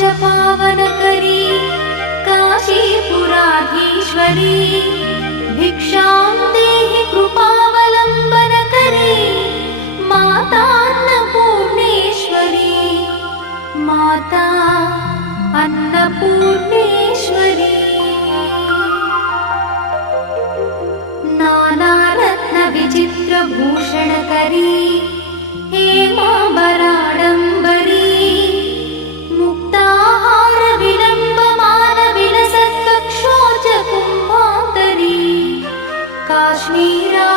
पावनकरी काशीपुराधीश्वरी भिक्षां देहि कृपावलम्बनकरी माता अन्नपूर्णेश्वरी माता अन्नपूर्णेश्वरी नानारत्नविचित्रभूषणकरी हेमाम्बराडम्बरी मुक्ताहारविलम्बमानविलसत्कक्षोजकुम्भान्तरी काश्मीरा